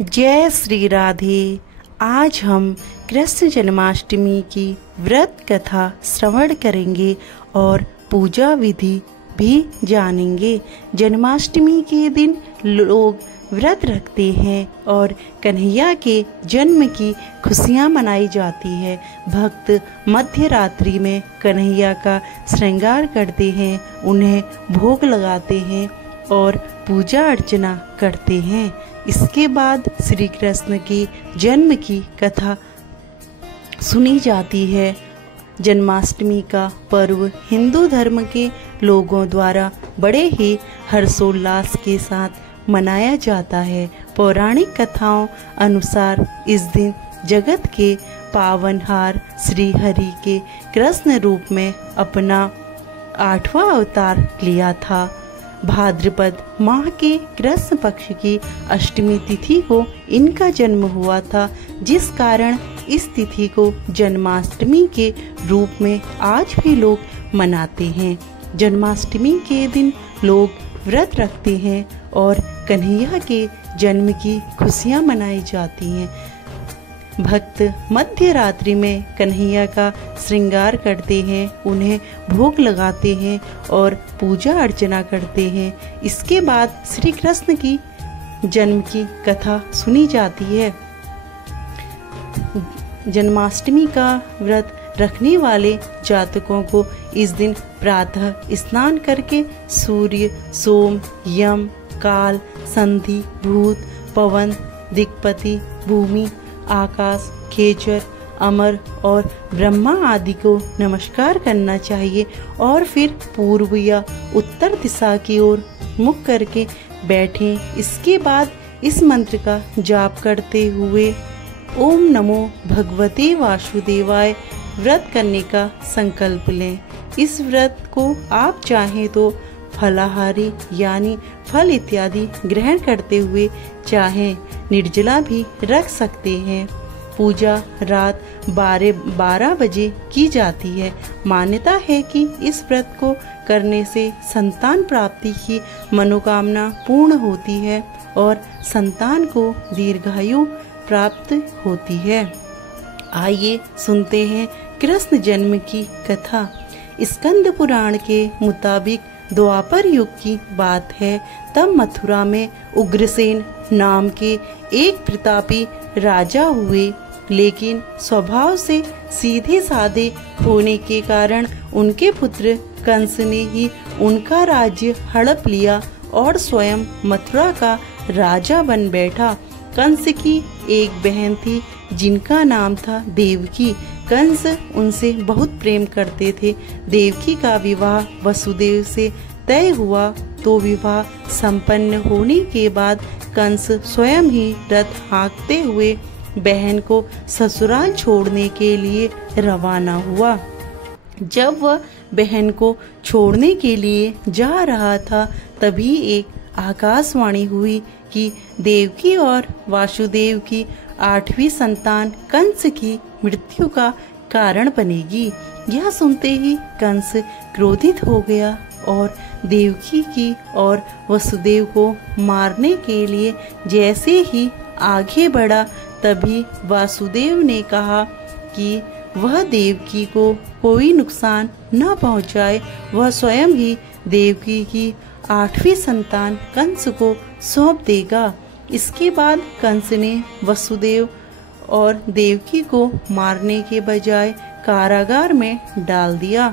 जय श्री राधे। आज हम कृष्ण जन्माष्टमी की व्रत कथा श्रवण करेंगे और पूजा विधि भी जानेंगे। जन्माष्टमी के दिन लोग व्रत रखते हैं और कन्हैया के जन्म की खुशियां मनाई जाती है। भक्त मध्य रात्रि में कन्हैया का श्रृंगार करते हैं, उन्हें भोग लगाते हैं और पूजा अर्चना करते हैं। इसके बाद श्री कृष्ण के जन्म की कथा सुनी जाती है। जन्माष्टमी का पर्व हिंदू धर्म के लोगों द्वारा बड़े ही हर्षोल्लास के साथ मनाया जाता है। पौराणिक कथाओं अनुसार इस दिन जगत के पावनहार श्री हरि के कृष्ण रूप में अपना 8वां अवतार लिया था। भाद्रपद माह के कृष्ण पक्ष की अष्टमी तिथि को इनका जन्म हुआ था, जिस कारण इस तिथि को जन्माष्टमी के रूप में आज भी लोग मनाते हैं। जन्माष्टमी के दिन लोग व्रत रखते हैं और कन्हैया के जन्म की खुशियां मनाई जाती हैं। भक्त मध्य रात्रि में कन्हैया का श्रृंगार करते हैं, उन्हें भोग लगाते हैं और पूजा अर्चना करते हैं। इसके बाद श्री कृष्ण की जन्म की कथा सुनी जाती है। जन्माष्टमी का व्रत रखने वाले जातकों को इस दिन प्रातः स्नान करके सूर्य, सोम, यम, काल, संधि, भूत, पवन, दिक्पति, भूमि, आकाश, खेचर, अमर और ब्रह्मा आदि को नमस्कार करना चाहिए और फिर पूर्व या उत्तर दिशा की ओर मुख करके बैठें। इसके बाद इस मंत्र का जाप करते हुए ओम नमो भगवते वासुदेवाय व्रत करने का संकल्प लें। इस व्रत को आप चाहें तो फलाहारी यानी फल इत्यादि ग्रहण करते हुए चाहें निर्जला भी रख सकते हैं। पूजा रात 12 बजे की जाती है। मान्यता है कि इस व्रत को करने से संतान प्राप्ति की मनोकामना पूर्ण होती है और संतान को दीर्घायु प्राप्त होती है। आइए सुनते हैं कृष्ण जन्म की कथा। स्कंद पुराण के मुताबिक द्वापर युग की बात है। तब मथुरा में उग्रसेन नाम के एक प्रतापी राजा हुए, लेकिन स्वभाव से सीधे साधे होने के कारण उनके पुत्र कंस ने ही उनका राज्य हड़प लिया और स्वयं मथुरा का राजा बन बैठा। कंस की एक बहन थी जिनका नाम था देवकी। कंस उनसे बहुत प्रेम करते थे। देवकी का विवाह वसुदेव से तय हुआ तो विवाह संपन्न होने के बाद कंस स्वयं ही रथ हाँकते हुए बहन को ससुराल छोड़ने के लिए रवाना हुआ। जब वह बहन को छोड़ने के लिए जा रहा था, तभी एक आकाशवाणी हुई कि देवकी और वासुदेव की 8वीं संतान कंस की मृत्यु का कारण बनेगी। यह सुनते ही कंस क्रोधित हो गया और देवकी की और वसुदेव को मारने के लिए जैसे ही आगे बढ़ा, तभी वासुदेव ने कहा कि वह देवकी को कोई नुकसान न पहुंचाए। वह स्वयं ही देवकी की 8वीं संतान कंस को सौंप देगा। इसके बाद कंस ने वसुदेव और देवकी को मारने के बजाय कारागार में डाल दिया।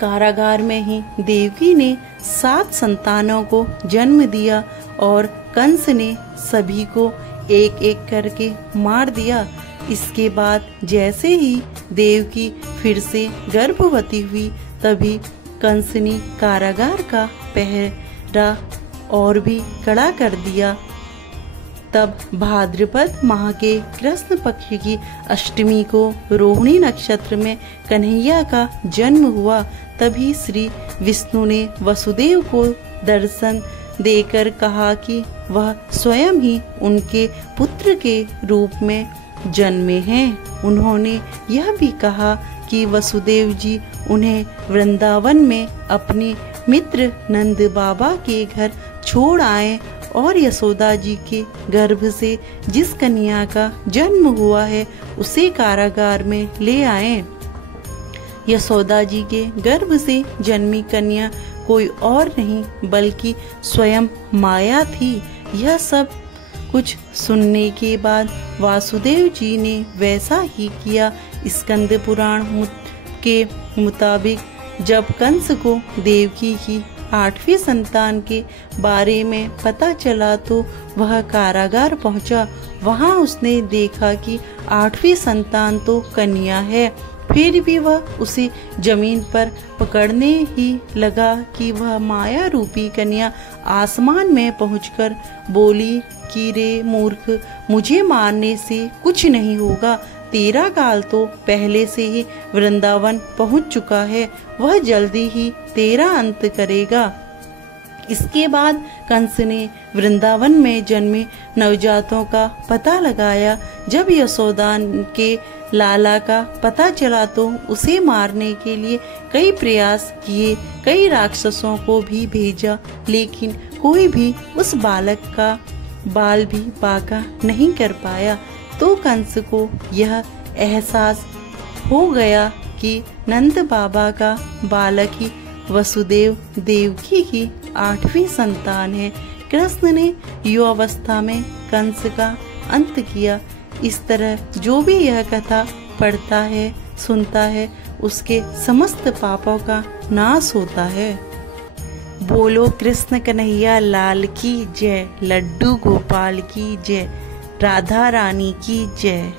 कारागार में ही देवकी ने 7 संतानों को जन्म दिया और कंस ने सभी को एक एक करके मार दिया। इसके बाद जैसे ही देवकी फिर से गर्भवती हुई, तभी कंस ने कारागार का पहरा और भी कड़ा कर दिया। तब भाद्रपद माह के कृष्ण पक्ष की अष्टमी को रोहिणी नक्षत्र में कन्हैया का जन्म हुआ। तभी श्री विष्णु ने वसुदेव को दर्शन देकर कहा कि वह स्वयं ही उनके पुत्र के रूप में जन्मे हैं। उन्होंने यह भी कहा कि वसुदेव जी उन्हें वृंदावन में अपने मित्र नंद बाबा के घर छोड़ आए और यशोदा जी के गर्भ से जिस कन्या का जन्म हुआ है उसे कारागार में ले आए। यशोदा जी के गर्भ से जन्मी कन्या कोई और नहीं बल्कि स्वयं माया थी। यह सब कुछ सुनने के बाद वासुदेव जी ने वैसा ही किया। स्कंद पुराण के मुताबिक जब कंस को देवकी की 8वीं संतान के बारे में पता चला तो वह कारागार पहुंचा। वहां उसने देखा कि 8वीं संतान तो कन्या है। फिर भी वह उसे जमीन पर पकड़ने ही लगा कि वह माया रूपी कन्या आसमान में पहुंचकर बोली कि रे मूर्ख, मुझे मारने से कुछ नहीं होगा। तेरा काल तो पहले से ही वृंदावन पहुंच चुका है, वह जल्दी ही तेरा अंत करेगा। इसके बाद कंस ने वृंदावन में जन्मे नवजातों का पता लगाया। जब यशोदा के लाला का पता चला तो उसे मारने के लिए कई प्रयास किए, कई राक्षसों को भी भेजा, लेकिन कोई भी उस बालक का बाल भी बांका नहीं कर पाया। तो कंस को यह एहसास हो गया कि नंद बाबा का बालक ही वसुदेव देवकी की 8वीं संतान है। कृष्ण ने युवावस्था में कंस का अंत किया। इस तरह जो भी यह कथा पढ़ता है, सुनता है, उसके समस्त पापों का नाश होता है। बोलो कृष्ण कन्हैया लाल की जय, लड्डू गोपाल की जय, राधा रानी की जय।